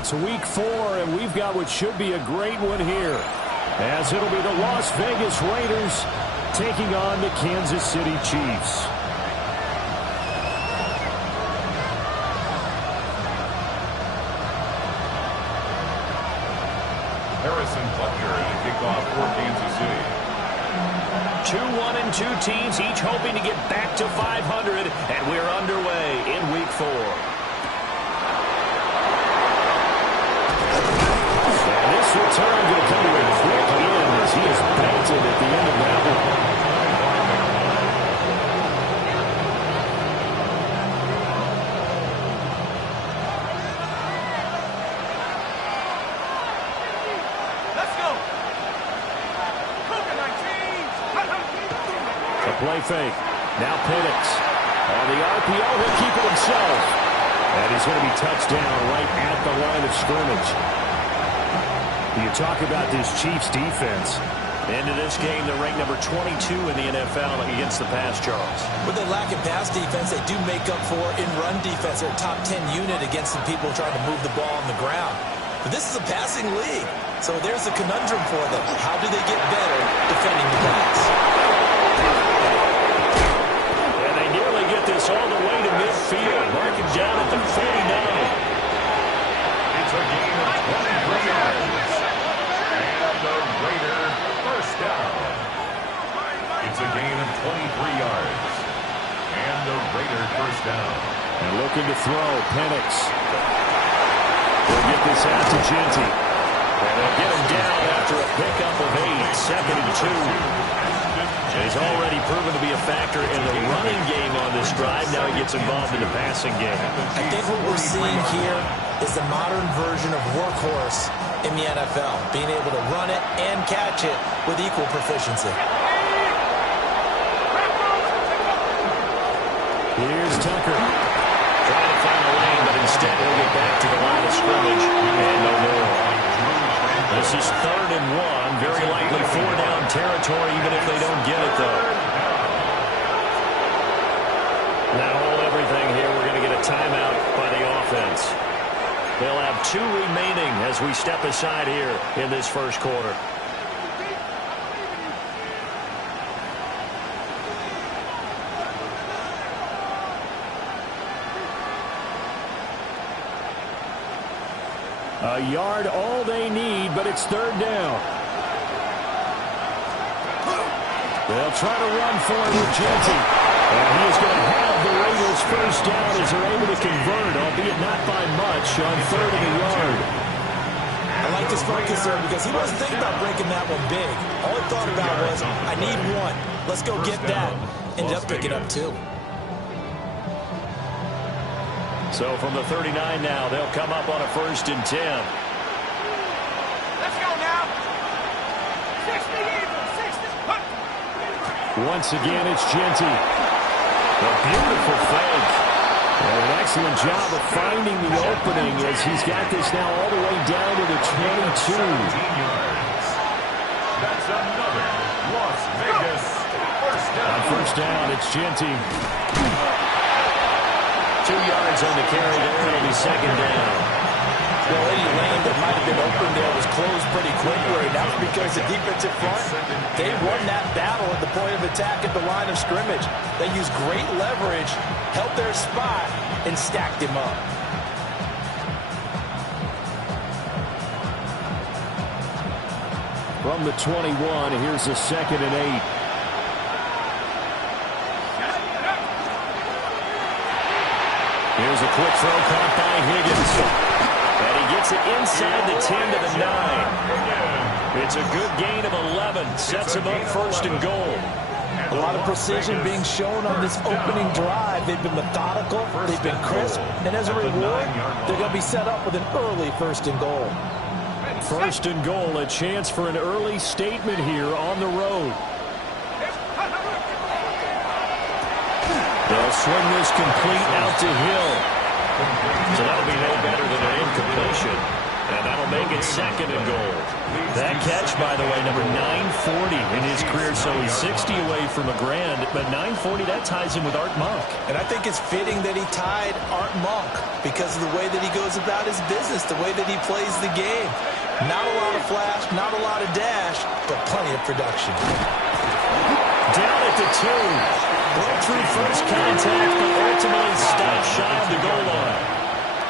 It's week 4, and we've got what should be a great one here, as it'll be the Las Vegas Raiders taking on the Kansas City Chiefs. Harrison Butker to kick off for Kansas City. 2-1-2 teams, each hoping to get back to 500, and we're underway in week 4. And this return will come to a quick end as he is belted at the end of that one. Play fake. Now Penix. On the RPO, he'll keep it himself. And he's going to be touched down right at the line of scrimmage. You talk about this Chiefs defense. Into this game, they're ranked number 22 in the NFL against the pass, Charles. With their lack of pass defense, they do make up for in run defense. They're a top 10 unit against some people trying to move the ball on the ground. But this is a passing league. So there's a conundrum for them. How do they get better defending the pass? This all the way to midfield, marking down at the 49. It's a gain of 23 yards. And the Raider first down. It's a gain of 23 yards. And the Raider first down. And looking to throw, Penix. They'll get this out to Genty. And they'll get him down after a pickup of 8, 2nd and 2. And he's already proven to be a factor in the running game on this drive. Now he gets involved in the passing game. I think what we're seeing here is the modern version of workhorse in the NFL, being able to run it and catch it with equal proficiency. Here's Tucker. Trying to find a lane, but instead he'll get back to the line of scrimmage and no more. This is 3rd and 1. Very likely 4-down territory, even if they don't get it, though. Now, hold everything here. We're going to get a timeout by the offense. They'll have 2 remaining as we step aside here in this first quarter. A yard, all they need, but it's 3rd down. They'll try to run for it with Genty. And he is going to have the Raiders first down as they're able to convert, albeit not by much, on 3rd and a yard. I like his focus there because he wasn't thinking about breaking that one big. All he thought about was, I need 1. Let's go get that. Ended up picking up 2. So from the 39 now, they'll come up on a 1st and 10. Let's go now. 60 Eagles, 60. Once again, it's Genty. A beautiful fake. And an excellent job of finding the opening as he's got this now all the way down to the 22. That's another Las Vegas first down. On 1st down, it's Genty. 2 yards on the carry there. It'll be 2nd down. Well, any lane that might have been open there was closed pretty quickly. That's because the defensive front, they won that battle at the point of attack at the line of scrimmage. They used great leverage, held their spot, and stacked him up. From the 21, here's a 2nd and 8. Here's a quick throw caught by Higgins. And he gets it inside the 10 to the 9. It's a good gain of 11. Sets him up 1st and goal. A lot of precision being shown on this opening drive. They've been methodical. They've been crisp. And as a reward, they're going to be set up with an early 1st and goal. 1st and goal, a chance for an early statement here on the road. They'll swing this complete out to Hill. So that'll be no better than an incompletion. And that'll make it on 2nd and goal. That catch, by the way, number 940 in his career, so he's 60 away from a grand, but 940, that ties him with Art Monk. And I think it's fitting that he tied Art Monk because of the way that he goes about his business, the way that he plays the game. Not a lot of flash, not a lot of dash, but plenty of production. Down at the 2. Broke through first contact, but ultimately stopped shy of the goal line.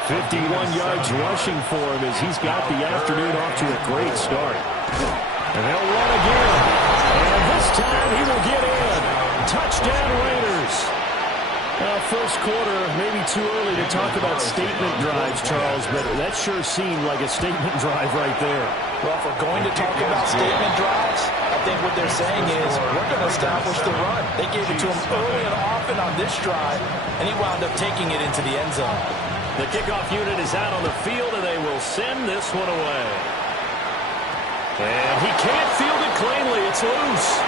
51 yards rushing for him as he's got the afternoon off to a great start. And they'll run again. And this time he will get in. Touchdown Raiders. First quarter, maybe too early to talk about statement drives, Charles, but that sure seemed like a statement drive right there. Well, if we're going to talk about statement drives, I think what they're saying is we're going to establish the run. They gave it to him early and often on this drive, and he wound up taking it into the end zone. The kickoff unit is out on the field, and they will send this one away. And he can't field it cleanly. It's loose.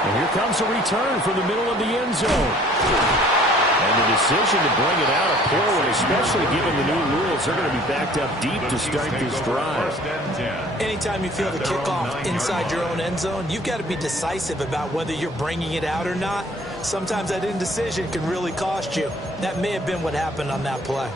And here comes a return from the middle of the end zone. And the decision to bring it out a poor one, especially given the new rules. They're going to be backed up deep to start this drive. Anytime you feel the kickoff inside your own end zone, you've got to be decisive about whether you're bringing it out or not. Sometimes that indecision can really cost you. That may have been what happened on that play.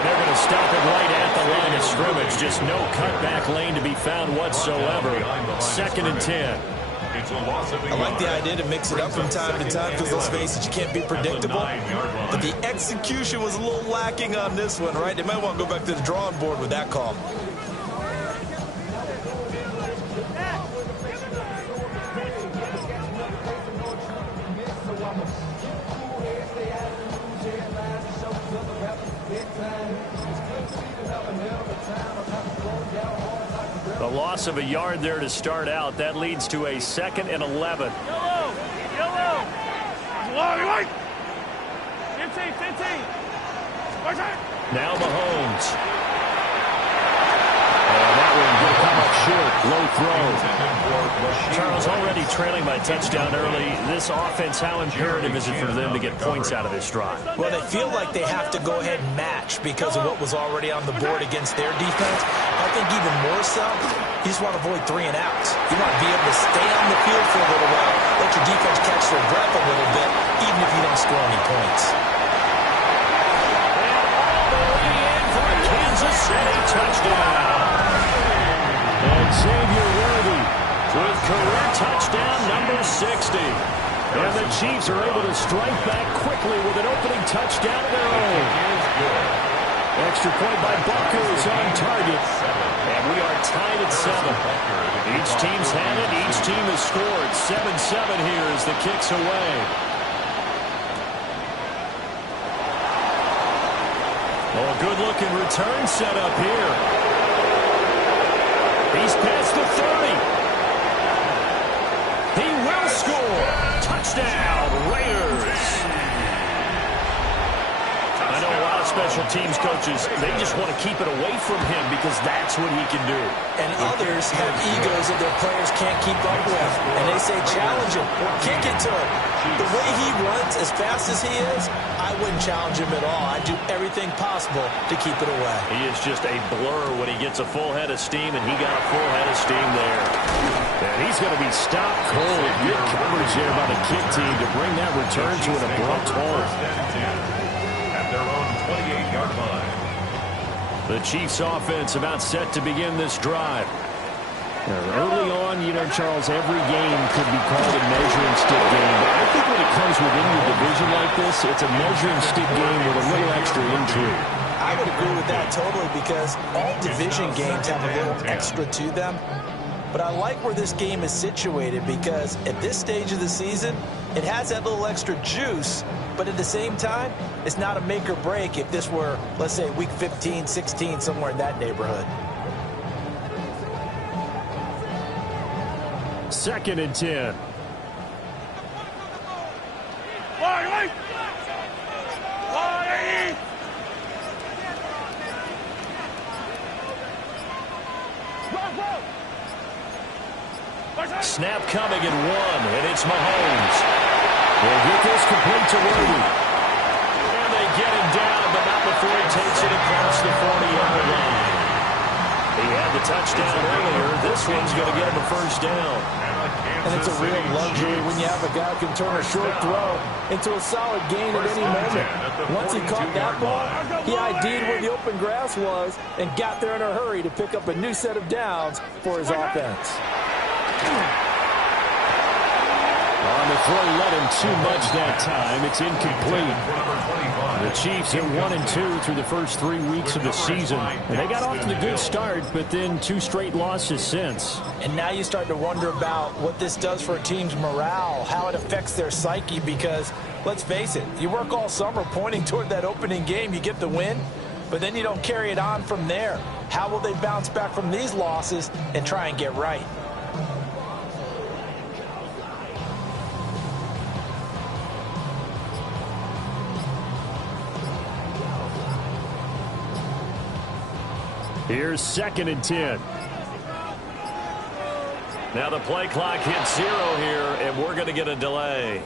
They're going to stop it right at the line of scrimmage. Just no cutback lane to be found whatsoever. 2nd and 10. I like the idea to mix it up from time to time because, let's face it, you can't be predictable. But the execution was a little lacking on this one, right? They might want to go back to the drawing board with that call. The loss of a yard there to start out. That leads to a 2nd and 11. Yellow. White. 15. Now Mahomes. And that one will come up short. Low throw. Charles already trailing by touchdown early. This offense, how imperative is it for them to get points out of this drive? Well, they feel like they have to go ahead and match because of what was already on the board against their defense. I think even more so, you just want to avoid 3 and outs. You want to be able to stay on the field for a little while, let your defense catch their breath a little bit, even if you don't score any points. And for a Kansas City touchdown. And Xavier Worthy with career touchdown number 60. And the Chiefs are able to strike back quickly with an opening touchdown of their own. Extra point by Buckers on target. And we are tied at 7. Each team's had it. Each team has scored. 7-7 here as the kick's away. Oh, good-looking return set up here. He's past the 30. He will score. Touchdown, Raiders. I know a lot of special teams coaches, they just want to keep it away from him because that's what he can do. And others have egos that their players can't keep up with. And they say, challenge him, kick it to him. The way he runs, as fast as he is, I wouldn't challenge him at all. I'd do everything possible to keep it away. He is just a blur when he gets a full head of steam, and he got a full head of steam there. And he's going to be stopped cold. Good coverage there by the kick team to bring that return to an abrupt halt. At their own 28-yard line. The Chiefs offense about set to begin this drive. Early on, you know, Charles, every game could be called a measuring stick game. But I think when it comes within your division like this, it's a measuring stick game with a little extra intrigue. I would agree with that totally because all division games have a little extra to them. But I like where this game is situated because at this stage of the season, it has that little extra juice. But at the same time, it's not a make or break if this were, let's say, week 15, 16, somewhere in that neighborhood. 2nd and 10. White. Snap coming at 1, and it's Mahomes. They'll get this complete to Worthy. And they get him down, but not before he takes it across the 40-yard line. He had the touchdown earlier. This one's going to get him a first down. And it's a real luxury when you have a guy who can turn a short throw into a solid gain at any moment. Once he caught that ball, he ID'd where the open grass was and got there in a hurry to pick up a new set of downs for his offense. On the throw, led him too much that time. It's incomplete. The Chiefs are 1-2 through the first 3 weeks of the season. And they got off to the good start, but then 2 straight losses since. And now you start to wonder about what this does for a team's morale, how it affects their psyche, because let's face it, you work all summer pointing toward that opening game, you get the win, but then you don't carry it on from there. How will they bounce back from these losses and try and get right? Here's 2nd and 10. Now the play clock hits 0 here, and we're going to get a delay.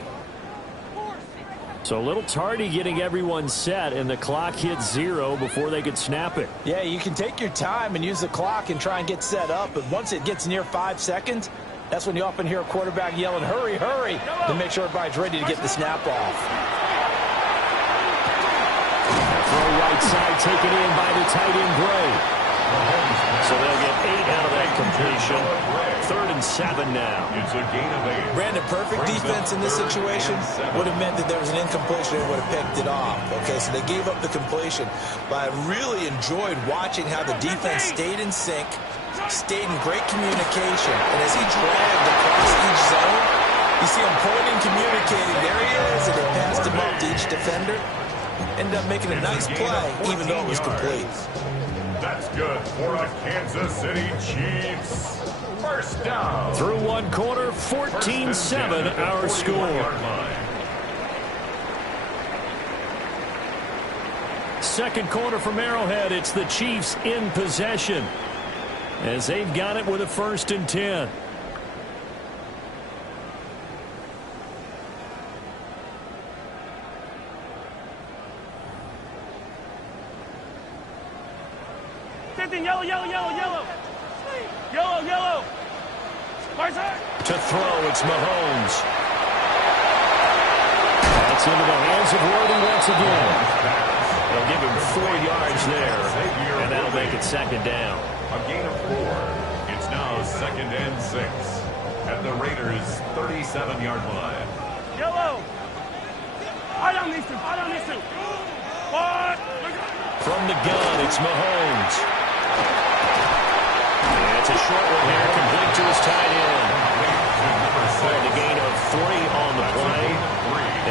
So a little tardy getting everyone set, and the clock hits 0 before they could snap it. Yeah, you can take your time and use the clock and try and get set up, but once it gets near 5 seconds, that's when you often hear a quarterback yelling, hurry, hurry, to make sure everybody's ready to get the snap off. Throw right side taken in by the tight end Gray. So they'll get 8 out of that completion. 3rd and 7 now. It's a gain of 8. Brandon, perfect defense in this situation would have meant that there was an incompletion and would have picked it off. Okay, so they gave up the completion. But I really enjoyed watching how the defense stayed in sync, stayed in great communication. And as he dragged across each zone, you see him pointing, communicating. There he is, and they passed him up to each defender. Ended up making a nice play, even though it was complete. That's good for the Kansas City Chiefs. First down. Through one quarter, 14-7 our score. Second quarter from Arrowhead. It's the Chiefs in possession as they've got it with a 1st and 10. Yellow, yellow, yellow, yellow. Yellow, yellow. Right side. To throw, it's Mahomes. That's into the hands of Worthy once again. They'll give him 4 yards there, and that'll make it 2nd down. A gain of 4. It's now 2nd and 6 at the Raiders' 37-yard line. Yellow. I don't need to. I don't need to. What? From the gun, it's Mahomes. And it's a short one here, complete to his tight end. For the gain of 3 on the play.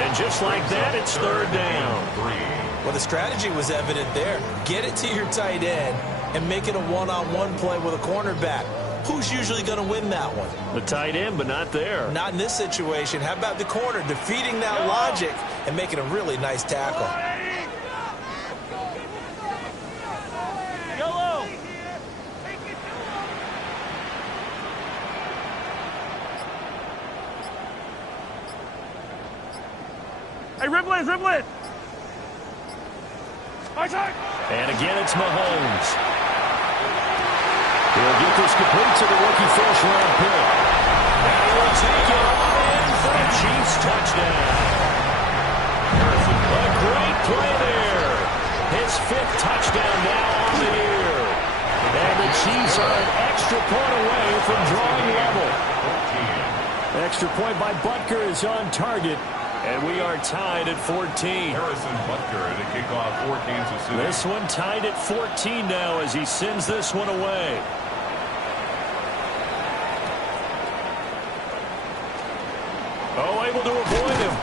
And just like that, it's 3rd down. Well, the strategy was evident there. Get it to your tight end and make it a one-on-one play with a cornerback. Who's usually going to win that one? The tight end, but not there. Not in this situation. How about the corner defeating that logic and making a really nice tackle? Yellow. Hey, ribble it. Right side. And again, it's Mahomes. He'll get this complete to the rookie first-round pick. And he will take it all in for a Chiefs touchdown. A great play there. His 5th touchdown now on the year. And the Chiefs are an extra point away from drawing level. Extra point by Butker is on target. And we are tied at 14. Harrison Butker to kick off for Kansas City. This one tied at 14 now as he sends this one away. Oh, able to avoid him.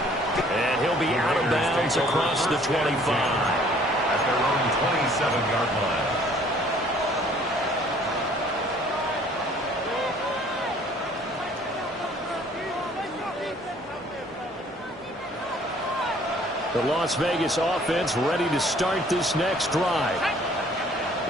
And he'll be out of bounds across the 25. At their own 27-yard line. The Las Vegas offense ready to start this next drive.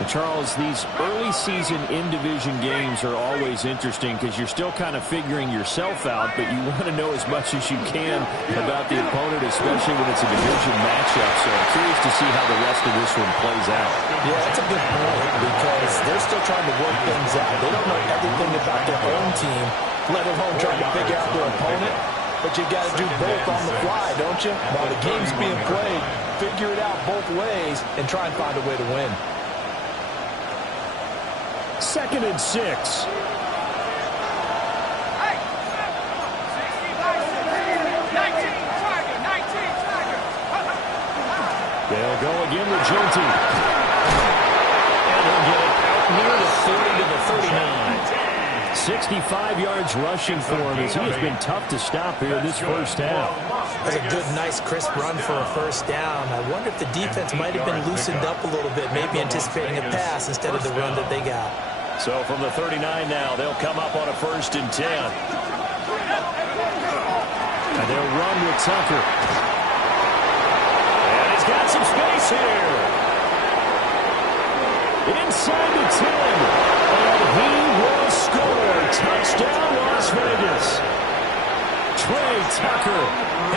Charles, these early season in-division games are always interesting because you're still kind of figuring yourself out, but you want to know as much as you can about the opponent, especially when it's a division matchup. So I'm curious to see how the rest of this one plays out. Yeah, that's a good point because they're still trying to work things out. They don't know everything about their own team, let alone trying to figure out their opponent. But you got to do both on the fly, don't you? While the game's being played, figure it out both ways and try and find a way to win. 2nd and 6. They'll go again with Genty. And he'll get it out near the 30 to the 39. 65 yards rushing for him as he has been tough to stop here this first half. That's a good, nice, crisp run for a first down. I wonder if the defense might have been loosened up a little bit, maybe anticipating a pass instead of the run that they got. So from the 39 now, they'll come up on a 1st and 10. And they'll run with Tucker. And he's got some space here. Inside the 10. And he will score. Touchdown, Las Vegas. Trey Tucker,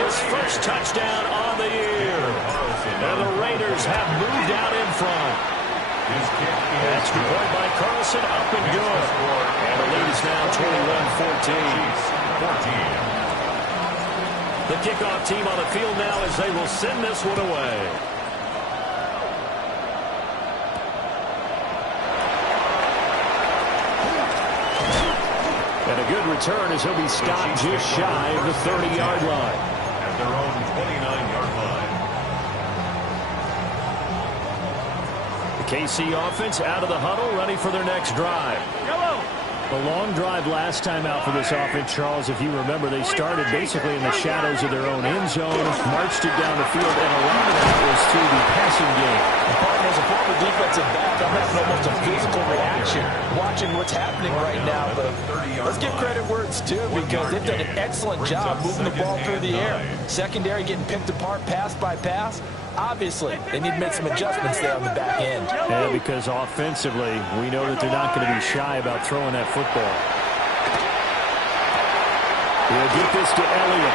his first touchdown on the year. And the Raiders have moved out in front. That's recorded by Carlson, up and good. And the lead is now 21-14. The kickoff team on the field now as they will send this one away. And a good return as he'll be stopped just shy of the 30-yard line. At their own 29-yard line. KC offense out of the huddle, ready for their next drive. A long drive last time out for this offense, Charles. If you remember, they started basically in the shadows of their own end zone, marched it down the field, and a lot of that was through the passing game. As a former defensive back, I'm having almost a physical reaction watching what's happening right now. But let's give credit where it's due because they've done an excellent job moving the ball through the air. Secondary getting picked apart pass by pass. Obviously, they need to make some adjustments there on the back end. Yeah, because offensively, we know that they're not going to be shy about throwing that football. He'll get this to Elliott.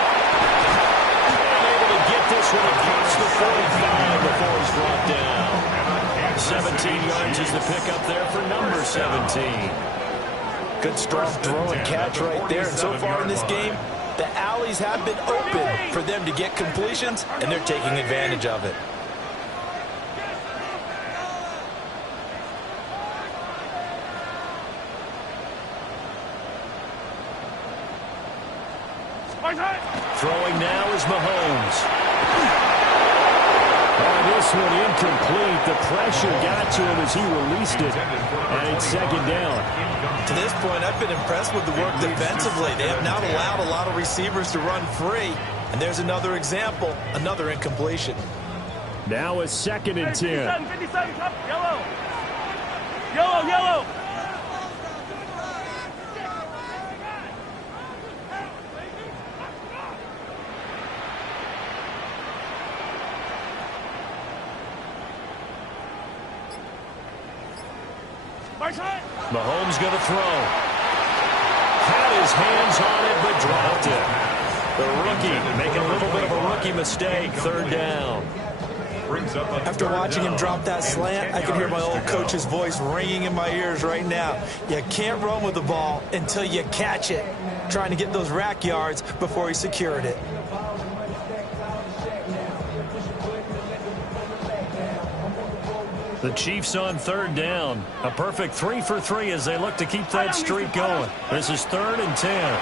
And able to get this one across the 45 before he's brought down. 17 yards is the pickup there for number 17. Good strong throw and catch right there. And so far in this game, the alleys have been open for them to get completions, and they're taking advantage of it. Throwing now is Mahomes. This one incomplete. The pressure got to him as he released it. And it's 2nd down. To this point, I've been impressed with the work defensively. They have not allowed a lot of receivers to run free. And there's another example, another incompletion. Now a 2nd and 10. 57, yellow. Yellow, yellow. Mahomes going to throw. Had his hands on it, but dropped it. The rookie making a little bit of a rookie mistake. 3rd down. After watching him drop that slant, I can hear my old coach's voice ringing in my ears right now. You can't run with the ball until you catch it. Trying to get those rack yards before he secured it. The Chiefs on 3rd down. A perfect 3 for 3 as they look to keep that streak going. This is 3rd and 10.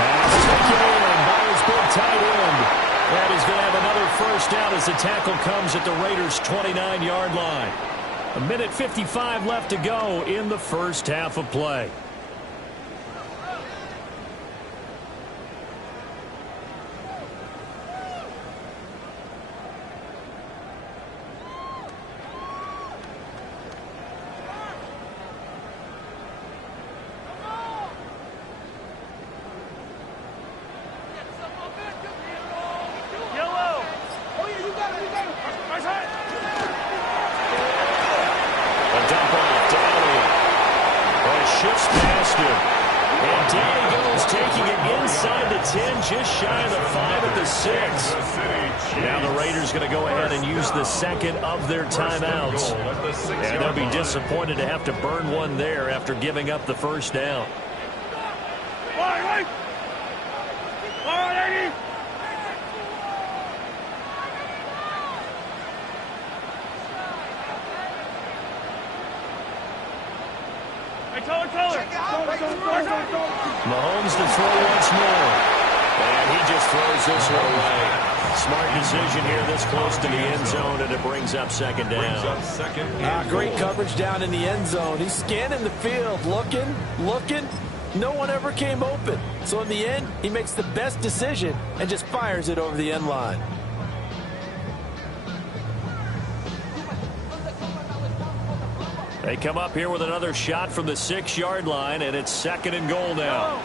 Pass taken in by his big tight end. And he's going to have another first down as the tackle comes at the Raiders' 29-yard line. 1:55 left to go in the first half of play. shifts past him. And down he goes, taking it inside the 10, just shy of the 5 at the 6. Now the Raiders going to go ahead and use the second of their timeouts. And they'll be disappointed to have to burn one there after giving up the first down. Mahomes to throw once more. And he just throws this one away. Smart decision here this close to the end zone, and it brings up second down. Great coverage down in the end zone. He's scanning the field, looking. No one ever came open. So in the end, he makes the best decision and just fires it over the end line. They come up here with another shot from the 6-yard line, and it's second and goal now.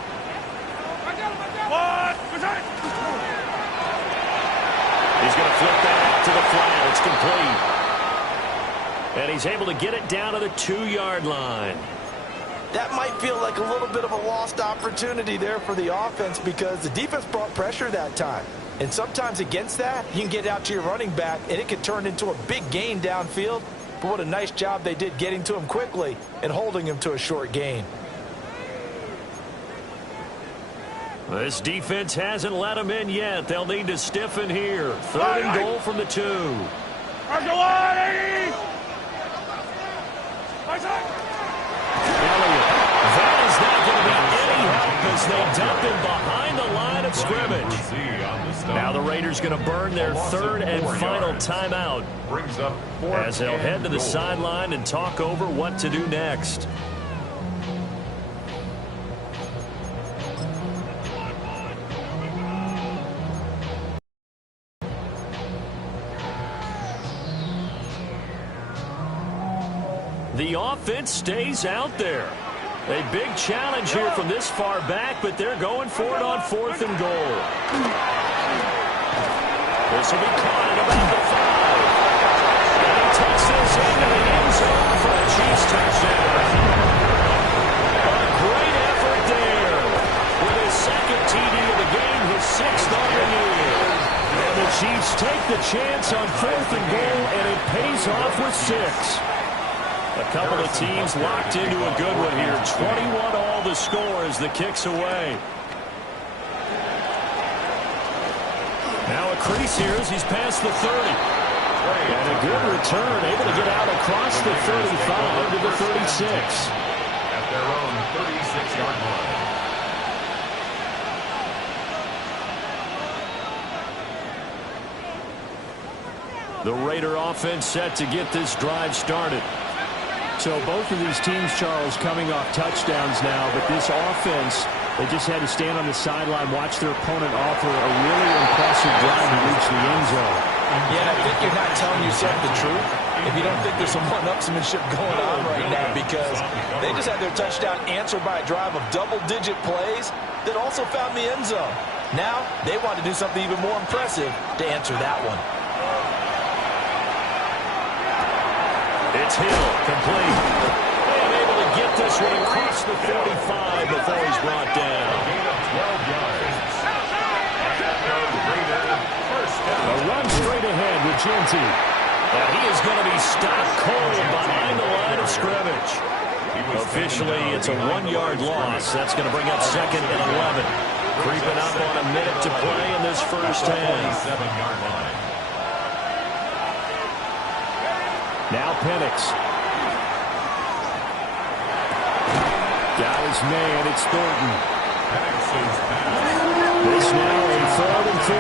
He's going to flip that out to the flat. It's complete. And he's able to get it down to the 2-yard line. That might feel like a little bit of a lost opportunity there for the offense because the defense brought pressure that time. And sometimes against that, you can get out to your running back, and it can turn into a big gain downfield. But what a nice job they did getting to him quickly and holding him to a short gain. This defense hasn't let him in yet. They'll need to stiffen here. Third and goal from the 2. Elliott. That is not going to be any help as they dump him behind the line of scrimmage. Now the Raiders going to burn their third and final timeout as they'll head to the sideline and talk over what to do next. The offense stays out there. A big challenge here from this far back, but they're going for it on 4th and goal. This will be caught at about the 5. And he takes this into the end zone for a Chiefs touchdown. A great effort there. With his second TD of the game, his 6th on the year. And the Chiefs take the chance on 4th and goal, and it pays off with 6. A couple of teams locked into a good one here. 21 all the score as the kick's away. Now a crease here as he's past the 30. And a good return, able to get out across the 35 to the 36. At their own 36-yard line. The Raider offense set to get this drive started. So both of these teams, Charles, coming off touchdowns now, but this offense, they just had to stand on the sideline, watch their opponent offer a really impressive drive to reach the end zone. Yeah, I think you're not telling yourself the truth if you don't think there's some one-upsmanship going on right now, because they just had their touchdown answered by a drive of double-digit plays that also found the end zone. Now they want to do something even more impressive to answer that one. It's Hill, complete. And able to get this one across the 45 before he's brought down. A gain of 12 yards. A run straight ahead with Genty. And he is going to be stopped cold behind the line of scrimmage. Officially, it's a 1-yard loss. That's going to bring up second and 11. Creeping up on a minute to play in this first half. 47-yard line. Now Penix. Got his man, it's Thornton. This now a 3rd and 4.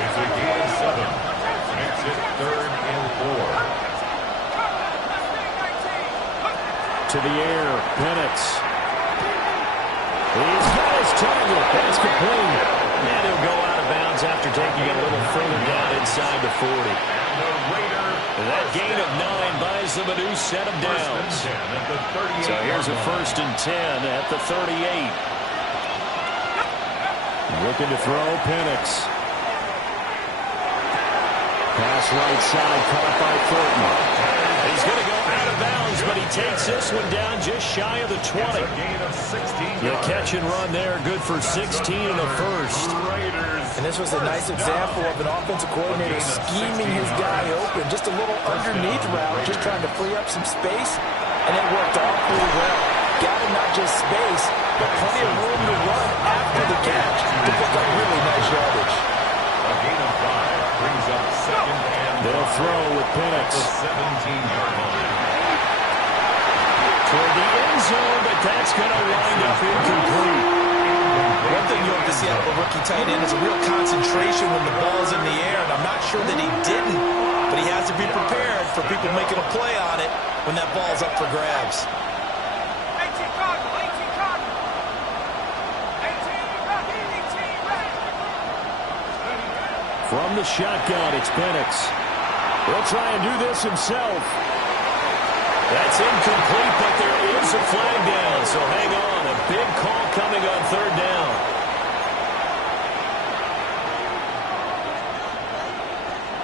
It's a gain of 7. Makes it 3rd and 4. To the air, Penix. He's got his target. That's complete. And he'll go out of bounds after taking it a little further down inside the 40. That gain of 9 buys them a new set of downs. So here's a 1st and 10 at the 38. Looking to throw, Penix. Pass right side, caught by Thornton. He's going to go out of bounds, but he takes this one down just shy of the 20. The catch and run there, good for 16 and a first. And this was a nice example of an offensive coordinator scheming his guy open. Just a little underneath route, just trying to free up some space, and it worked awfully well. Got him not just space, but plenty of room to run after the catch to pick up really nice yardage. A gain of 5 brings up second and They'll throw with Penix. the 17-yard line. Toward the end zone, but that's going to wind up incomplete. One thing you have to see out of a rookie tight end is a real concentration when the ball's in the air, and I'm not sure that he didn't, but he has to be prepared for people making a play on it when that ball's up for grabs. From the shotgun, it's Penix. He'll try and do this himself. That's incomplete, but there is a flag down, so hang on. A big call coming on third down.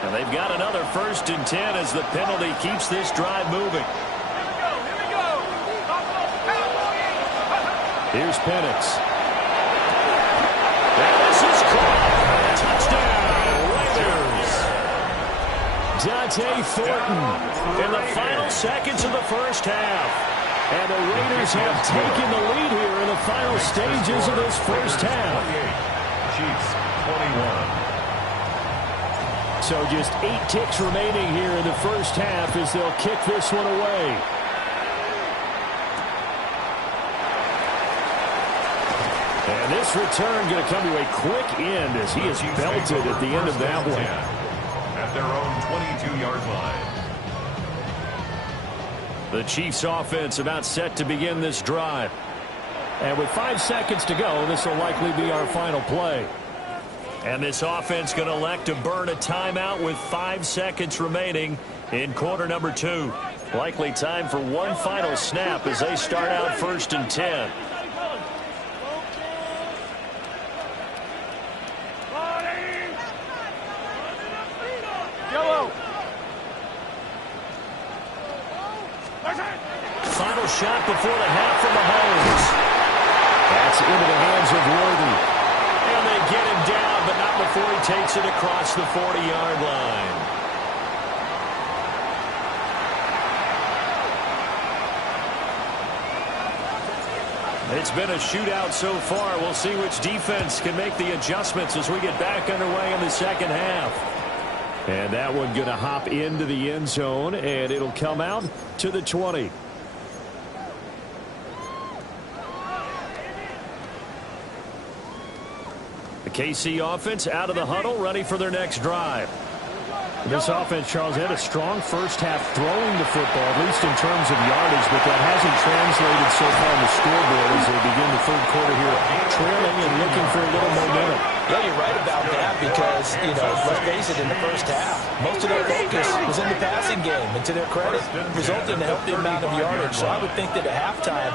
And they've got another 1st and 10 as the penalty keeps this drive moving. Here's Penix. And this is caught. Touchdown, Raiders. Dante Thornton in the final seconds of the first half. And the Raiders have taken the lead here in the final stages of this first half. Chiefs 21. So just 8 ticks remaining here in the first half as they'll kick this one away. And this return going to come to a quick end as he is belted at the end of that one. At their own 22-yard line. The Chiefs offense about set to begin this drive. And with 5 seconds to go, this will likely be our final play. And this offense going to elect to burn a timeout with 5 seconds remaining in quarter number 2. Likely time for one final snap as they start out 1st and 10. Final shot before the half from Mahomes. That's into the hands of Worthy. And they get him down, but not before he takes it across the 40-yard line. It's been a shootout so far. We'll see which defense can make the adjustments as we get back underway in the second half. And that one going to hop into the end zone, and it'll come out to the 20. The KC offense out of the huddle, ready for their next drive. This offense, Charles, had a strong first half throwing the football, at least in terms of yardage, but that hasn't translated so far on the scoreboard as they begin the third quarter here, trailing and looking for a little momentum. Yeah, you're right about that because, let's face it, in the first half, most of their focus was in the passing game, and to their credit, resulted in a healthy amount of yardage. So I would think that at halftime,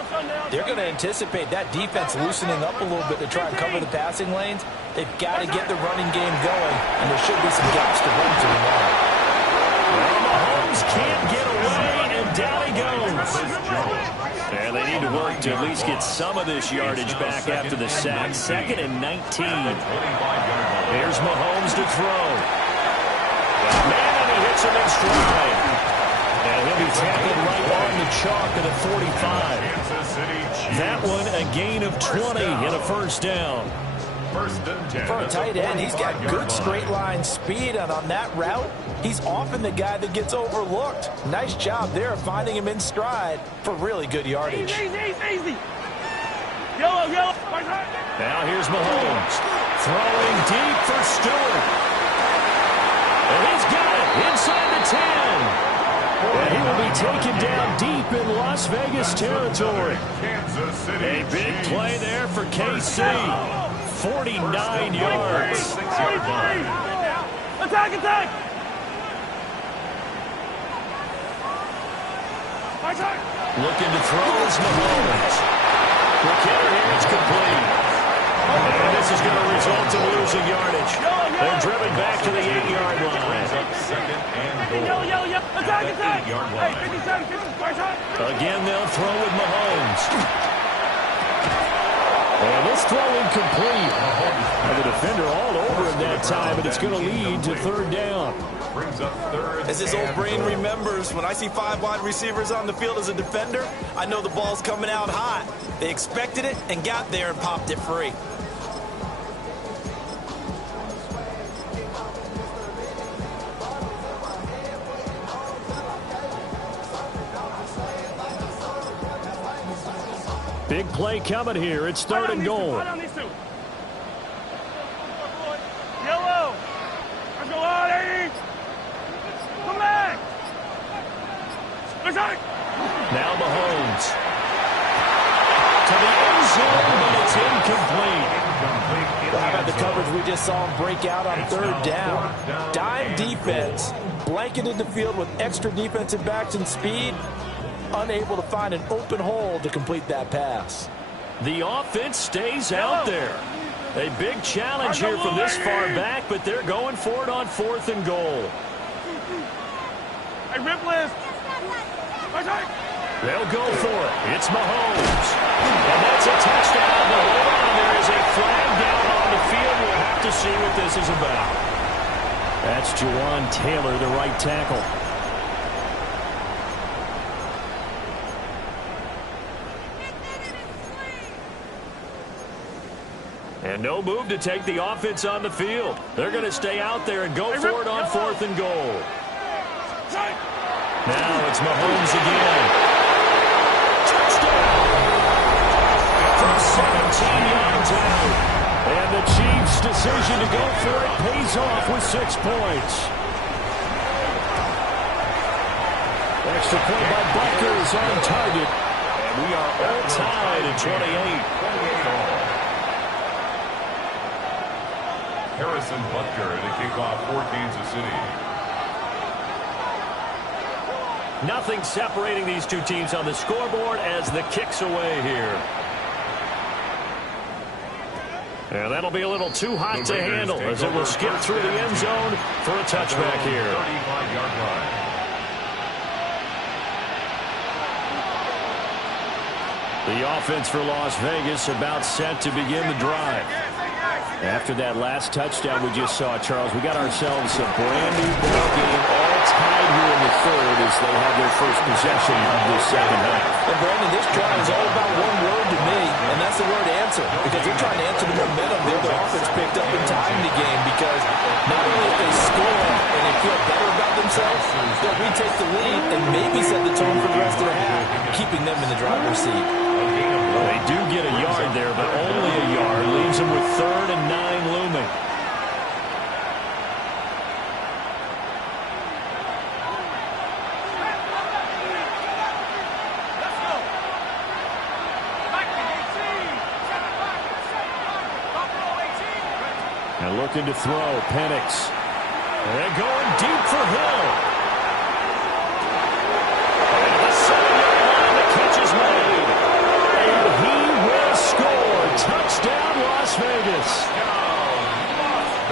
they're going to anticipate that defense loosening up a little bit to try and cover the passing lanes. They've got to get the running game going, and there should be some gaps to run to now. Well, Mahomes can't get away, and down he goes. And they need to work to at least get some of this yardage back after the sack. 2nd and 19. Here's Mahomes to throw. Man, and he hits him in stride. And he'll be tackled right on the chalk of the 45. That one a gain of 20 and a first down. For a tight end, he's got good straight line speed, and on that route, he's often the guy that gets overlooked. Nice job there of finding him in stride for really good yardage. Easy. Yellow. Now here's Mahomes throwing deep for Stewart. And he's got it inside the 10. And he will be taken down deep in Las Vegas territory. A big play there for KC. 49 yards. Attack! Looking to throw is Mahomes. McKinnon here, it's complete. And this is going to result in losing yardage. They're driven back to the 8-yard line. Second and goal. Attack! 8-yard line. Hey, 57, Again, they'll throw with Mahomes. And this throw incomplete. And the defender all over him that time, and it's going to lead to third down. Brings up third. As his old brain remembers, when I see 5 wide receivers on the field as a defender, I know the ball's coming out hot. They expected it and got there and popped it free. Big play coming here. It's third and goal. Yellow. Let's go on, 80. Come back. Now Mahomes. To the end zone, but it's incomplete. Well, how about the coverage we just saw him break out on third down? Dime defense, blanketed the field with extra defensive backs and speed, unable to find an open hole to complete that pass. The offense stays out there. A big challenge here from this far back, but they're going for it on 4th and goal. Hey, rip list. They'll go for it. It's Mahomes. And that's a touchdown. But hold on, there is a flag down on the field. We'll have to see what this is about. That's Jawan Taylor, the right tackle. And no move to take the offense on the field. They're going to stay out there and go for it on 4th and goal. Now it's Mahomes again. Touchdown! From 17 yards out. And the Chiefs' decision to go for it pays off with 6 points. Extra point by Butker is on target. And we are all tied at 28. Harrison Butker to kick off for Kansas City. Nothing separating these two teams on the scoreboard as the kick's away here. And that'll be a little too hot to handle as it will skip through the end zone for a touchback here. 35-yard line. The offense for Las Vegas about set to begin the drive. After that last touchdown we just saw, Charles, we got ourselves a brand new ball game, all tied here in the third as they have their first possession of this second half. And Brandon, this drive is all about one word to me, and that's the word answer. Because they're trying to answer the momentum the other offense picked up in time in the game. Because not only if they score and they feel better about themselves, they'll retake the lead and maybe set the tone for the rest of the half, keeping them in the driver's seat. They do get a yard there, but only a yard. Leaves them with 3rd and 9 looming. And looking to throw, Penix. And they're going deep for Hill. And the 7-yard line, the catch is made. And he will score. Touchdown, Las Vegas.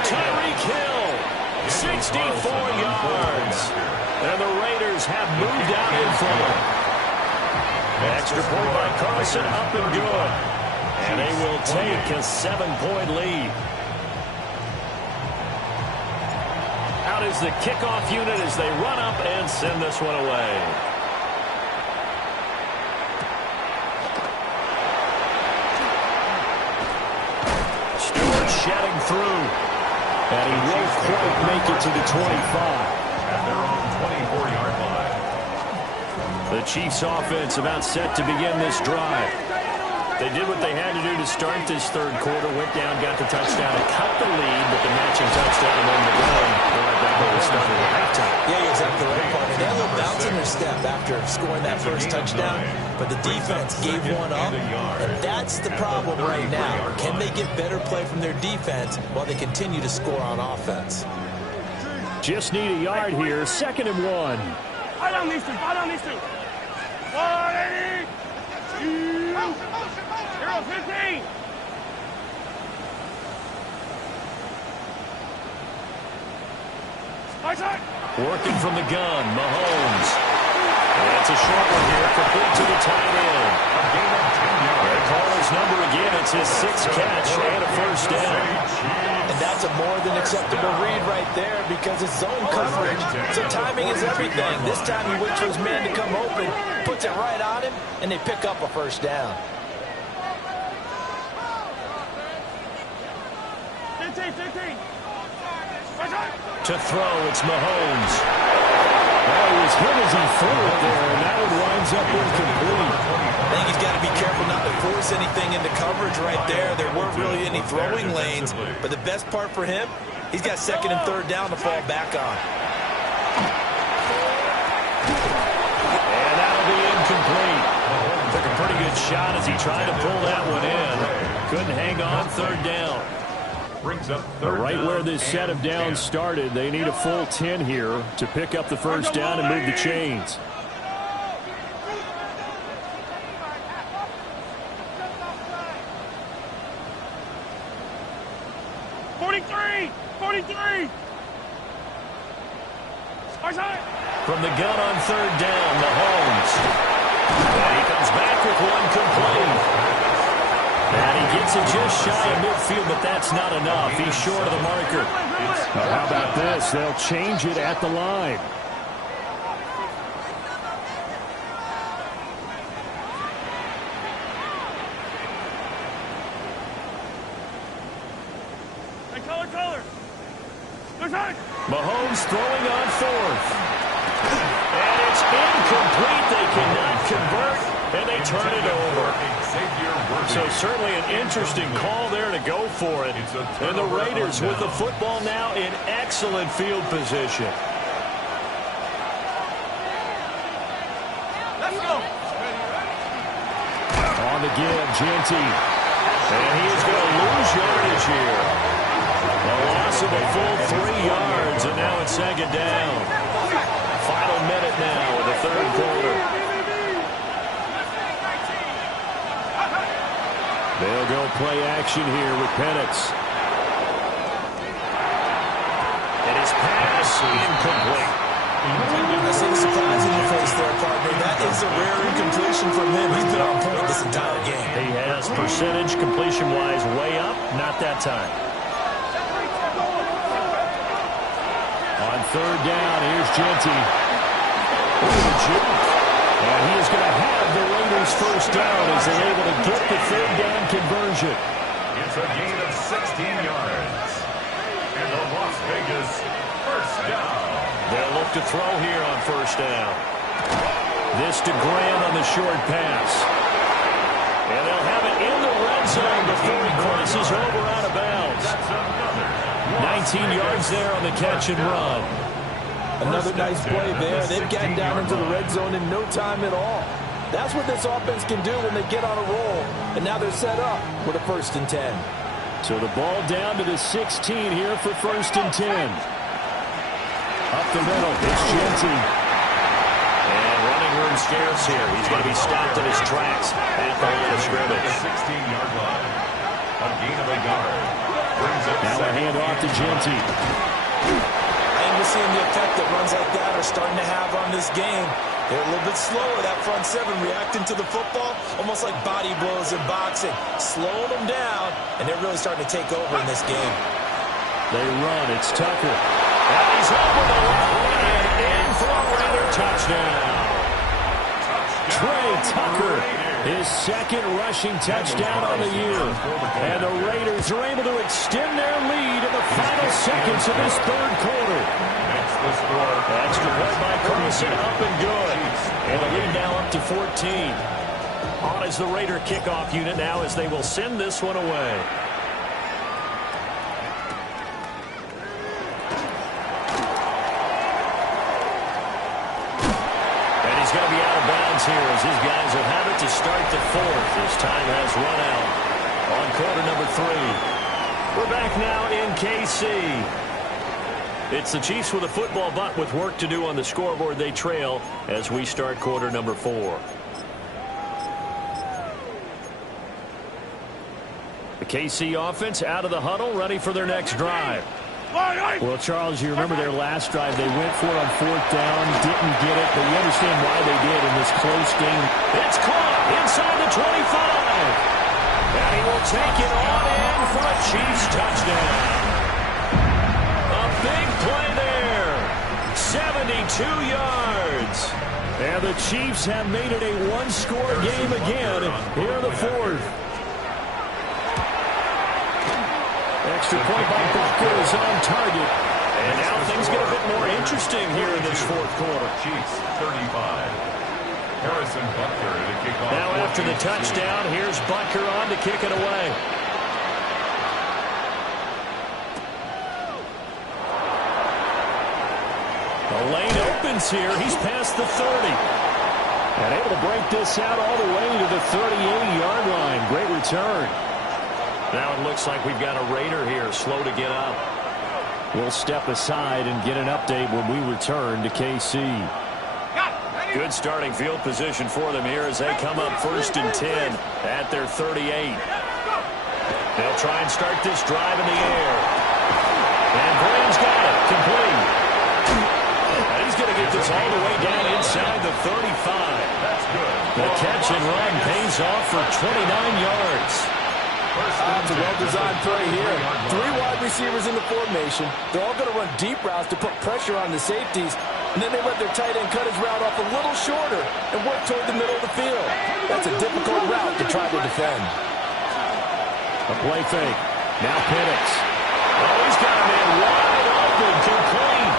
Tyreek Hill, 64 yards. And the Raiders have moved out in front. Extra point by Carlson, up and good. And they will take a 7-point lead. Out is the kickoff unit as they run up and send this one away. Stewart shedding through. And he won't quite make it to the 25. At their own 24-yard line. The Chiefs offense about set to begin this drive. They did what they had to do to start this third quarter. Went down, got the touchdown, and cut the lead, but the matching touchdown and then the run. They're right back where they started at halftime. Yeah, you're exactly right, Paul. They had a little bounce in their step after scoring that first touchdown, but the defense gave one up, and that's the problem right now. Can they get better play from their defense while they continue to score on offense? Just need a yard here. 2nd and 1. I don't need to. 180. 0-15. Working from the gun, Mahomes. That's a short one here, complete to the tight end. They call his number again. It's his 6th catch and a first down. And that's a more than acceptable read right there because it's zone coverage. So timing is everything. This time he waits for his man to come open, puts it right on him, and they pick up a first down. To throw, it's Mahomes. Oh, he was hit as he threw it there, and that one winds up incomplete. I think he's got to be careful not to force anything into coverage right there. There weren't really any throwing lanes, but the best part for him, he's got 2nd and 3rd down to fall back on. And that'll be incomplete. Took a pretty good shot as he tried to pull that one in. Couldn't hang on 3rd down. Brings up 3rd Right down where this set of downs started, they need a full 10 here to pick up the first down and move the chains. From the gun on 3rd down, Mahomes. And he comes back with one complete. And he gets it just shy of midfield, but that's not enough. He's short of the marker. How about this? They'll change it at the line. Mahomes throwing on 4th. And it's incomplete. They cannot convert, and they turn it over. So certainly an interesting call there to go for it. And the Raiders with the football now in excellent field position. On the give, Genty. And he is going to lose yardage here. A loss of a full 3 yards, and now it's 2nd down. Final minute now in the 3rd quarter. They'll go play action here with Penix. And his pass incomplete. I see the surprise in your face there, partner. That is a rare incompletion from him. He's been on point this entire game. He has percentage completion-wise way up. Not that time. On 3rd down, here's Genty. And he is going to have the Raiders first down as they're able to get the 3rd down conversion. It's a gain of 16 yards. And the Las Vegas first down. They'll look to throw here on 1st down. This to Graham on the short pass. And they'll have it in the red zone before he crosses over out of bounds. 19 yards there on the catch and run. Another nice play there. They've gotten down into the red zone in no time at all. That's what this offense can do when they get on a roll. And now they're set up with a 1st and 10. So the ball down to the 16 here for 1st and 10. Up the middle, it's Genty. And running room scarce here. He's going to be stopped in his tracks at the line of scrimmage. 16-yard line. A gain of a yard. Now a hand off to Genty. And we're seeing the effect that runs like that are starting to have on this game. They're a little bit slower, that front 7, reacting to the football, almost like body blows in boxing. Slowing them down, and they're really starting to take over in this game. They run, it's Tucker. And he's over the line and in for a Raider touchdown. Trey Tucker, his 2nd rushing touchdown on the year. And the Raiders are able to extend their lead in the final seconds of this 3rd quarter. Extra point by Carson, up and good. And the lead now up to 14. On is the Raider kickoff unit now as they will send this one away. And he's going to be out of bounds here as his guys will have it to start the 4th. His time has run out on quarter number 3. We're back now in KC. It's the Chiefs with a football, but with work to do on the scoreboard. They trail as we start quarter number 4. The KC offense out of the huddle, ready for their next drive. Well, Charles, you remember their last drive. They went for it on 4th down, didn't get it, but you understand why they did in this close game. It's caught inside the 25. And he will take it on in for a Chiefs touchdown. A big play there. 72 yards. And the Chiefs have made it a one-score game again here in the 4th. Extra point by Butker is on target. And now things get a bit more interesting here in this 4th quarter. Chiefs 35. Harrison Butker to kick off. Now after the touchdown, here's Butker on to kick it away. The lane opens here. He's past the 30. And able to break this out all the way to the 38-yard line. Great return. Now it looks like we've got a Raider here, slow to get up. We'll step aside and get an update when we return to KC. Good starting field position for them here as they come up 1st and 10 at their 38. They'll try and start this drive in the air. And Green's got it, complete. And he's going to get this all the way down inside the 35. That's good. The catch and run pays off for 29 yards. It's a well-designed play here. 3 wide receivers in the formation. They're all going to run deep routes to put pressure on the safeties. And then they let their tight end cut his route off a little shorter and work toward the middle of the field. That's a difficult route to try to defend. A play fake. Now Penix. Oh, he's got a man wide open, complete.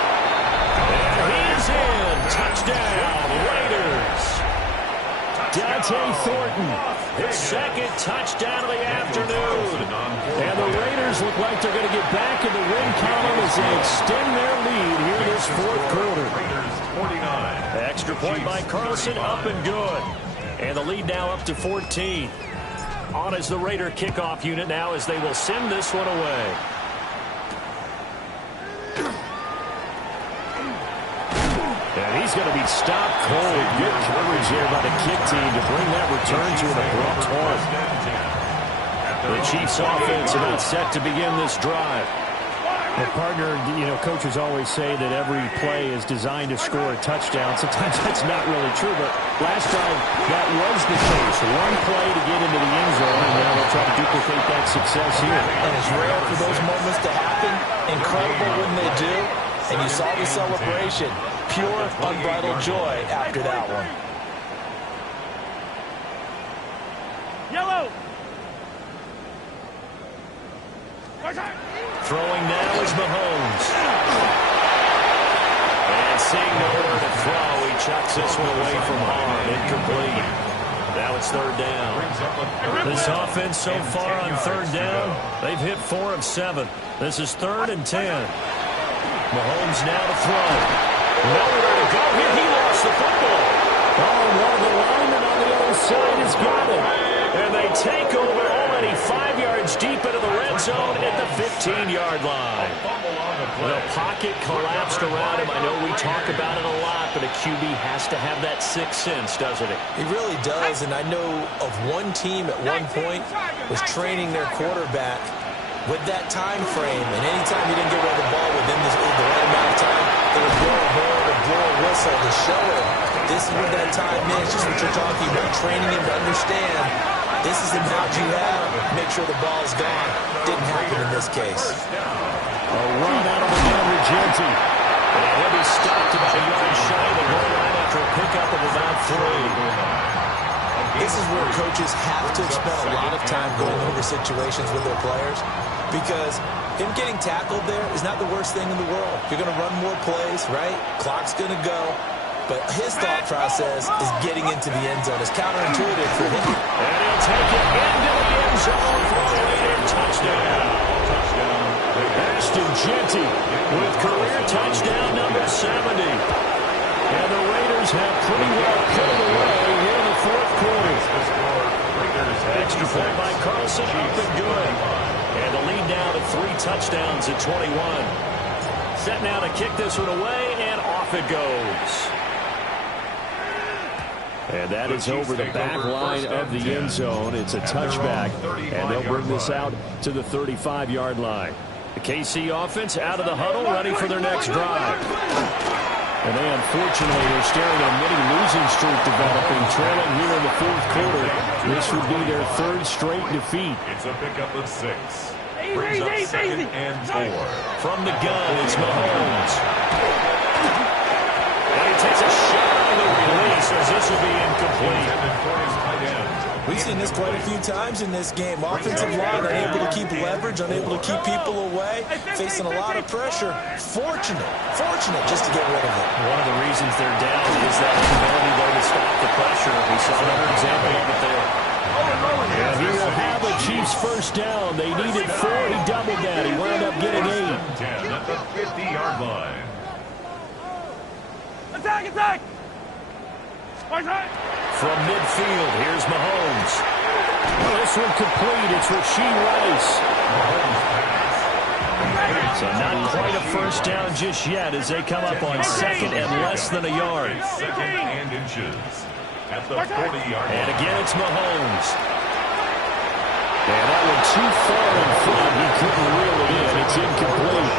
And he's in. Touchdown, Raiders. Dante Thornton, his 2nd touchdown of the afternoon. And the Raiders look like they're going to get back in the win column as they extend their lead here this 4th quarter. Raiders 49. Extra point by Carlson, up and good. And the lead now up to 14. On is the Raider kickoff unit now as they will send this one away. And he's going to be stopped cold. Good coverage here by the kick team to bring that return to an abrupt halt. The Chiefs offense about set to begin this drive. Well, partner, you know, coaches always say that every play is designed to score a touchdown. Sometimes that's not really true, but last drive, that was the case. One play to get into the end zone, and now they'll try to duplicate that success here. And it's rare for those moments to happen. Incredible when they do. And you saw the celebration. Pure, unbridled joy after that one. Yellow. Throwing now is Mahomes. And seeing nowhere to throw, he chucks this one away from hard. Incomplete. Now it's 3rd down. This offense so far on 3rd down, they've hit 4 of 7. This is 3rd and 10. Mahomes now to throw. Nowhere to go here. He lost the football. Oh, one of the linemen on the other side has got it. And they take over already 5 yards deep into the red zone at the 15-yard line. The pocket collapsed around him. I know we talk about it a lot, but a QB has to have that 6th sense, doesn't it? He really does, and I know of one team at one point was training their quarterback with that time frame, and anytime he didn't get rid of the ball within the right amount of time, they would blow a horn or blow a whistle to show him this is what that time is. Just what you're talking about, training him to understand this is the amount you have. Make sure the ball's gone. Didn't happen in this case. A run out of the Andrew Genty. And he'll be stopped about a yard shy of the goal line after a pickup of about 3. This is where coaches have to spend a lot of time going over situations with their players, because him getting tackled there is not the worst thing in the world. You're going to run more plays, right? Clock's going to go. But his thought process is getting into the end zone. It's counterintuitive for him. And he'll take it into the end zone for a Raider touchdown. Ashton Genty with career touchdown number 70. And the Raiders have pretty well put it away here in the 4th quarter. Extra point by Carlson, up and good. And the lead now to 3 touchdowns at 21. Set now to kick this one away, and off it goes. And that is over the back line of the end zone. It's a touchback, and they'll bring this out to the 35-yard line. The KC offense out of the huddle, ready for their next drive. And they, unfortunately, are staring at a mini-losing streak developing, trailing here in the fourth quarter. This would be their third straight defeat. It's a pickup of 6. Brings up 2nd and 4. From the gun, it's Mahomes. And he takes a shot on the release as this will be incomplete. We've seen this quite a few times in this game. Offensive line unable to keep leverage, unable to keep people away, facing a lot of pressure. Fortunate just to get rid of it. One of the reasons they're down is that inability, though, to stop the pressure. We saw another example of it there. And he will have the Chiefs first down. They needed 4. He doubled that. He wound up getting 8. 10 at the 50-yard line. Attack! From midfield, here's Mahomes. This one complete. It's Rashee Rice. So not quite a first down just yet as they come up on 2nd and less than a yard. 2nd and inches at the 40-yard line. And again, it's Mahomes. And that one too far in front. He couldn't reel it in. It's incomplete.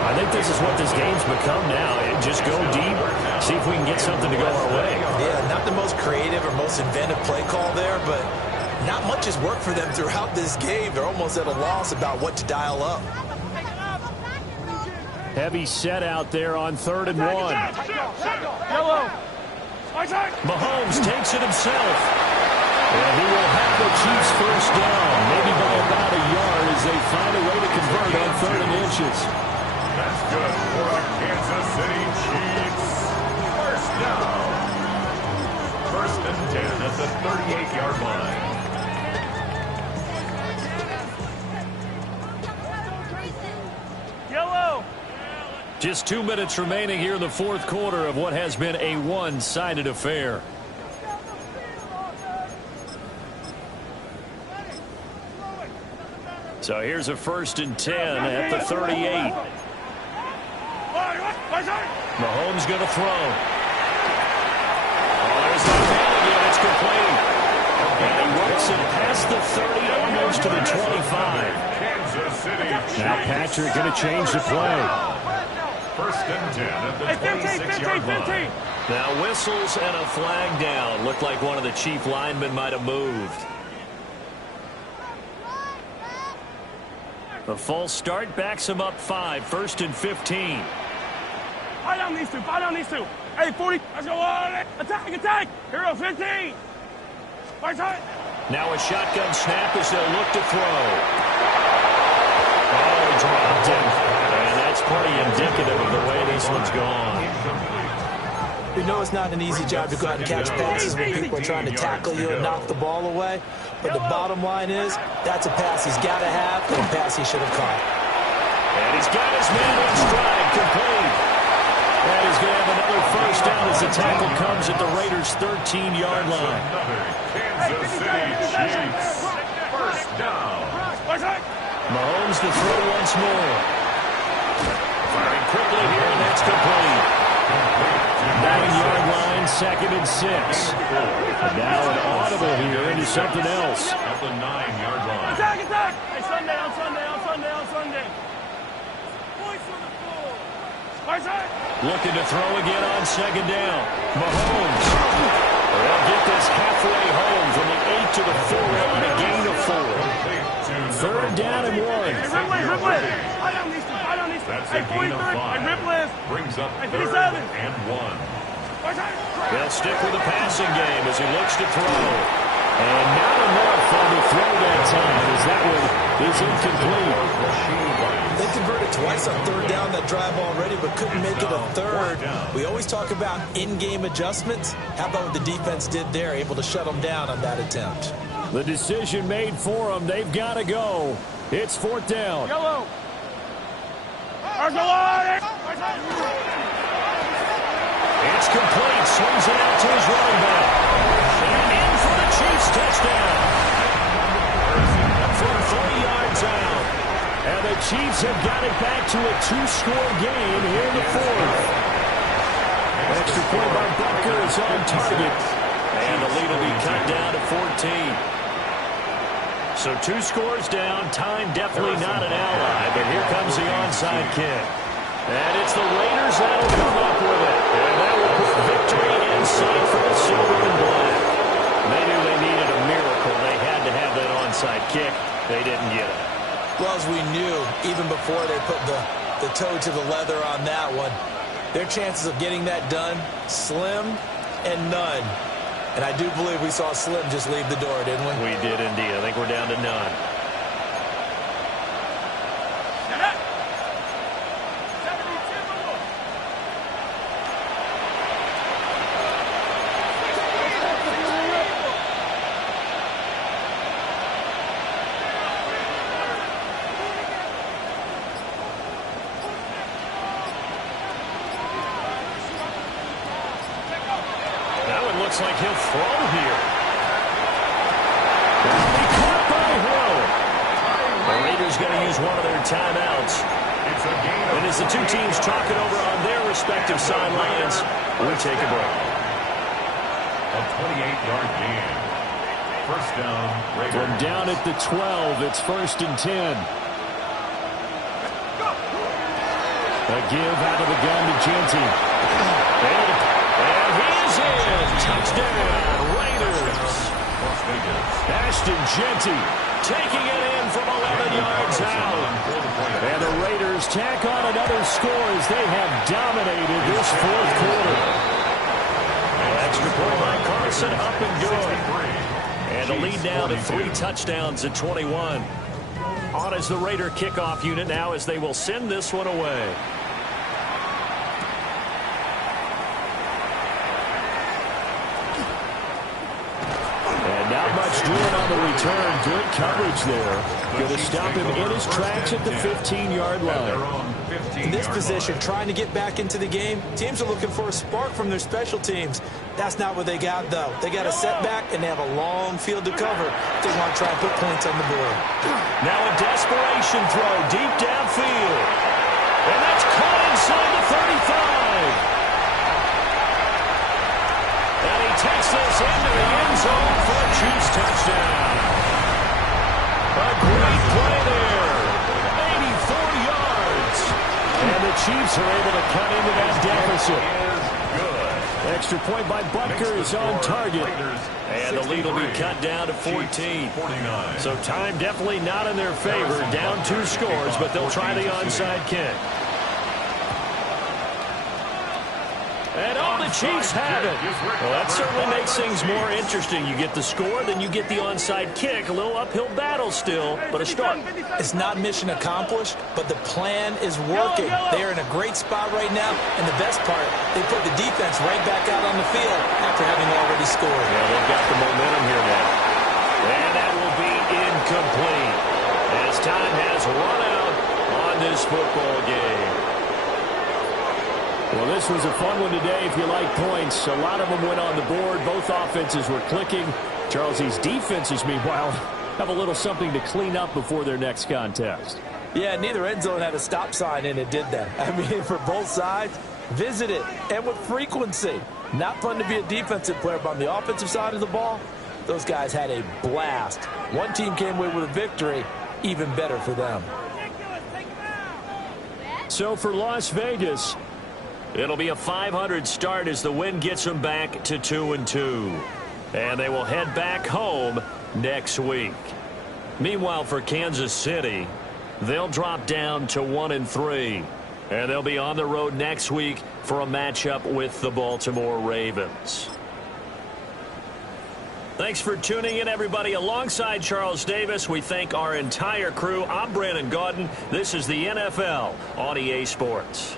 I think this is what this game's become now. Just go deep, see if we can get something to go our way. Yeah, not the most creative or most inventive play call there, but not much has worked for them throughout this game. They're almost at a loss about what to dial up. Heavy set out there on 3rd and 1. Mahomes takes it himself. And he will have the Chiefs first down, maybe by about a yard as they find a way to convert on 3rd and inches. That's good for the Kansas City Chiefs. First down. 1st and 10 at the 38-yard line. Yellow. Just 2 minutes remaining here in the fourth quarter of what has been a one-sided affair. So here's a 1st and 10 at the 38. Mahomes going to throw. Oh, there's the ball again. It's complete. And he works it past the 30, almost to the 25. Kansas City Chiefs. Now Patrick going to change the play. 1st and 10 at the 26-yard line. Now whistles and a flag down. Looked like one of the Chief linemen might have moved. The false start backs him up 5. 1st and 15. Fight down these two. Hey, 40. Let's go on. Attack. Hero 15. Now a shotgun snap as they'll look to throw. Oh, he dropped it. And that's pretty indicative of the way this one's gone. We know it's not an easy job to go out and catch passes when people are trying to tackle you and knock the ball away. But the bottom line is, that's a pass he's got to have and a pass he should have caught. And he's got his man on stride, complete. And he's going to have another first down as the tackle comes at the Raiders' 13-yard line. Kansas City Chiefs. First down. Mahomes to throw once more. Firing quickly here, and that's complete. 9-yard line, 2nd and 6. And now an audible here into something else. At the 9-yard line. Attack. Hey, Sunday. Voice on the floor. Looking to throw again on 2nd down. Mahomes. They'll get this halfway home from the 8 to the 4 a gain of 4. 3rd down and 1. Hey, Ripley. Fight down these two. That's Hey, a gain of 43. 5. Hey, Ripley. Brings up Hey, 3rd 57. and 1. They'll stick with the passing game as he looks to throw. And not enough on the throw that time as that one is incomplete. They converted twice on 3rd down that drive already, but couldn't make it a 3rd. We always talk about in-game adjustments. How about what the defense did there, able to shut them down on that attempt? The decision made for them. They've got to go. It's 4th down. Yellow. It's complete. Swings it out to his running back. And in for the Chiefs touchdown. From 30 yards out. And the Chiefs have got it back to a 2-score game here in the 4th. Extra point by Butker is on target. And the lead will be cut down to 14. So 2 scores down. Time definitely not an ally, but here comes the onside kick. And it's the Raiders that'll come up with it. And that will put victory in sight for the silver and black. They knew they needed a miracle. They had to have that onside kick. They didn't get it. Well, as we knew, even before they put the toe to the leather on that one, their chances of getting that done, slim and none. And I do believe we saw Slim just leave the door, didn't we? We did indeed. I think we're down to none. Looks like he'll throw here. That'll be caught by Hill. The Raiders going to use one of their timeouts. And as the two teams talk it over on their respective sidelines, we'll take a break. A 28-yard gain. First down, Raiders. From down at the 12, it's 1st and 10. A give out of the gun to Jeanty. And he is in. Touchdown, Raiders. Ashton Jeanty taking it in from 11 yards out. And the Raiders tack on another score as they have dominated this 4th quarter. Extra point by Carson, up and good. And the lead now to 3 touchdowns at 21. On as the Raider kickoff unit now as they will send this one away. Doing on the return, good coverage there. Going to stop him in his tracks at the 15-yard line. In this position, trying to get back into the game, teams are looking for a spark from their special teams. That's not what they got, though. They got a setback, and they have a long field to cover if they want to try and put points on the board. Now a desperation throw deep downfield. And that's caught inside the 35. And he takes this into the end zone for a Chiefs touchdown. A great play there. 84 yards. And the Chiefs are able to cut into that deficit. Extra point by Butker is on target. And the lead will be cut down to 14. So time definitely not in their favor. Down 2 scores, but they'll try the onside kick. And all the Chiefs have it. Well, that certainly makes things more interesting. You get the score, then you get the onside kick. A little uphill battle still, but a start. It's not mission accomplished, but the plan is working. They are in a great spot right now, and the best part, they put the defense right back out on the field after having already scored. Yeah, they've got the momentum here now. And that will be incomplete as time has run out on this football game. Well, this was a fun one today if you like points. A lot of them went on the board. Both offenses were clicking. Charles's defenses, meanwhile, have a little something to clean up before their next contest. Yeah, neither end zone had a stop sign in it, did they? I mean, for both sides, visit it, and with frequency. Not fun to be a defensive player, but on the offensive side of the ball, those guys had a blast. One team came away with a victory, even better for them. So for Las Vegas, it'll be a 500 start as the win gets them back to 2-2. And they will head back home next week. Meanwhile, for Kansas City, they'll drop down to 1-3. And they'll be on the road next week for a matchup with the Baltimore Ravens. Thanks for tuning in, everybody. Alongside Charles Davis, we thank our entire crew. I'm Brandon Gaudin. This is the NFL on EA Sports.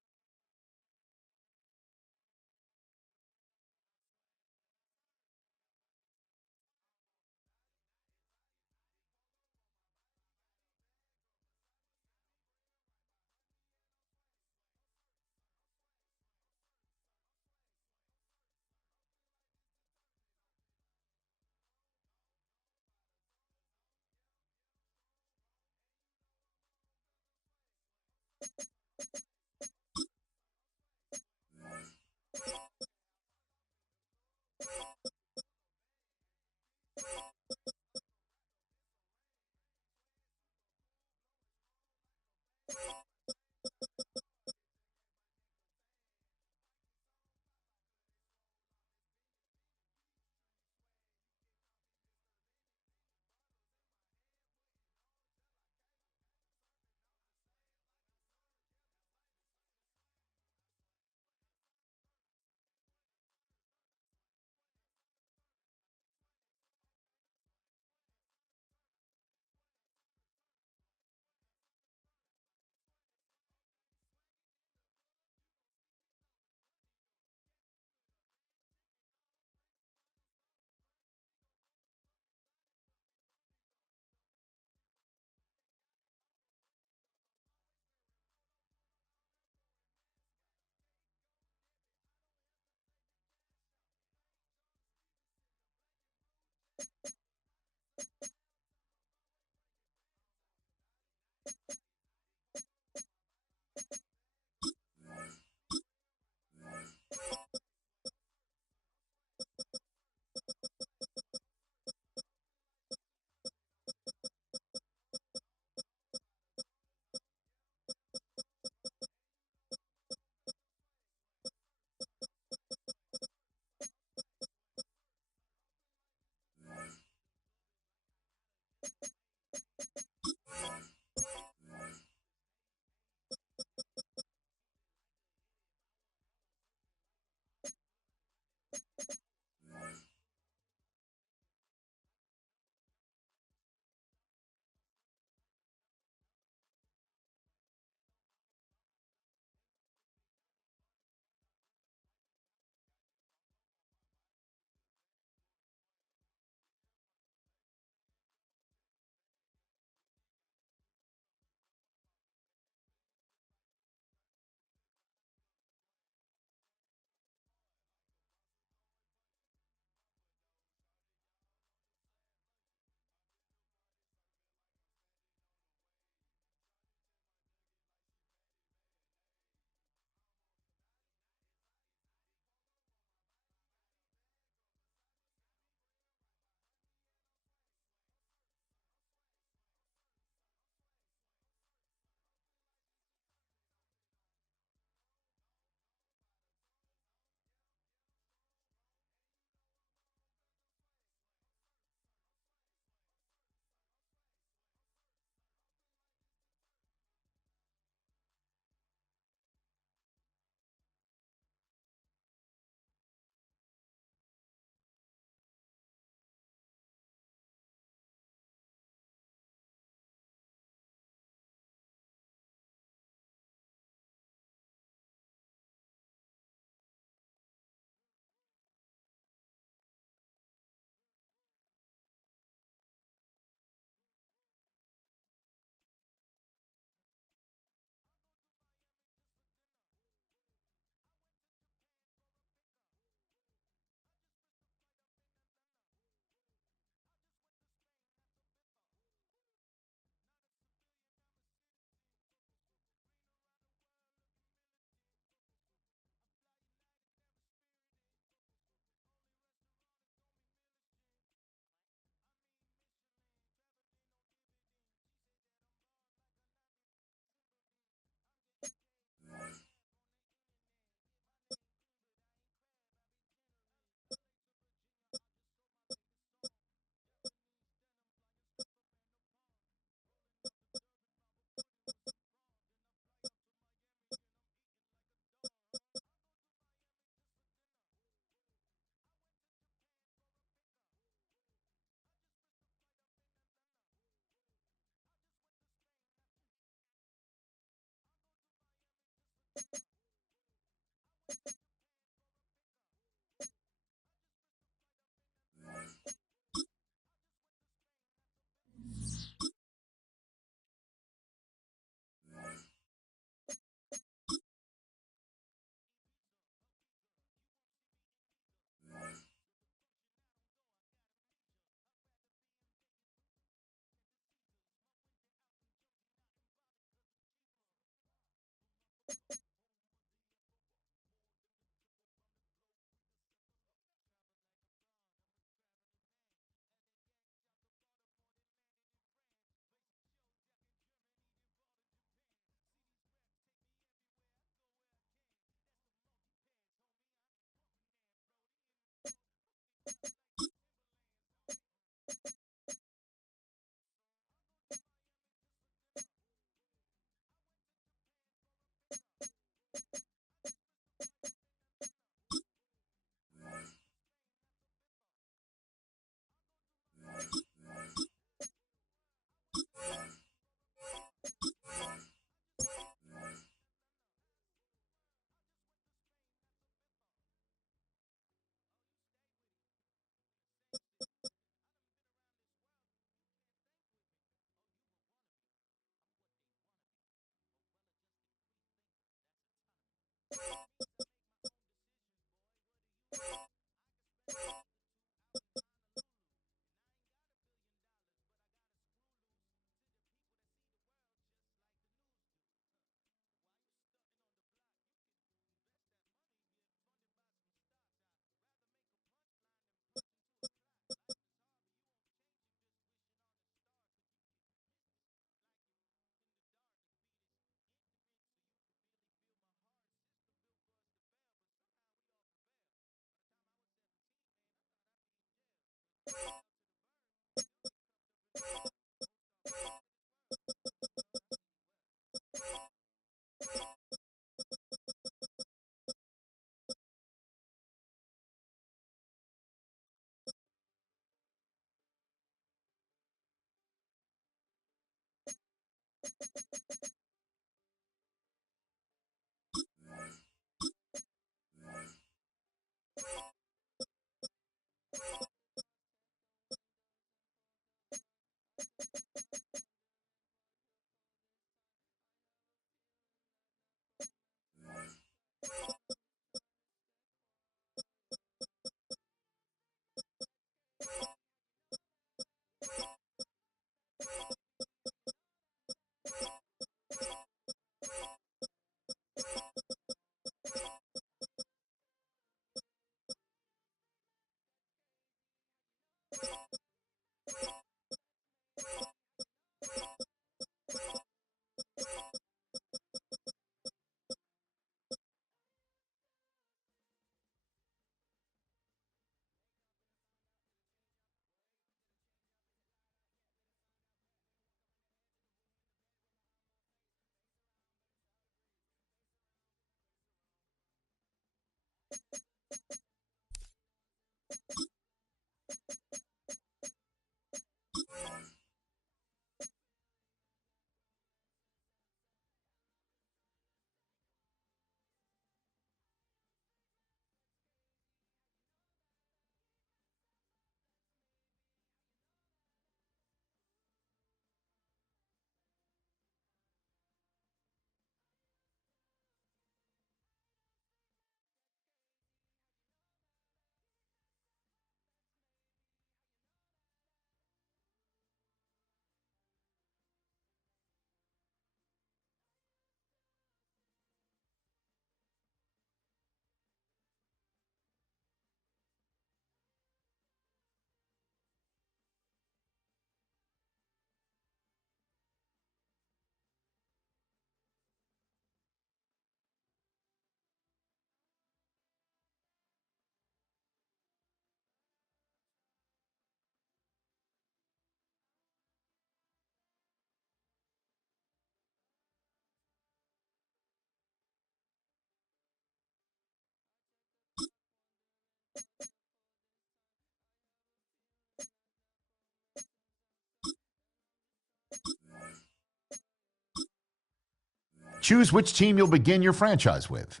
Choose which team you'll begin your franchise with.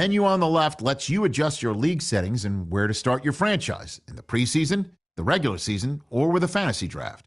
menu on the left lets you adjust your league settings and where to start your franchise in the preseason, the regular season, or with a fantasy draft.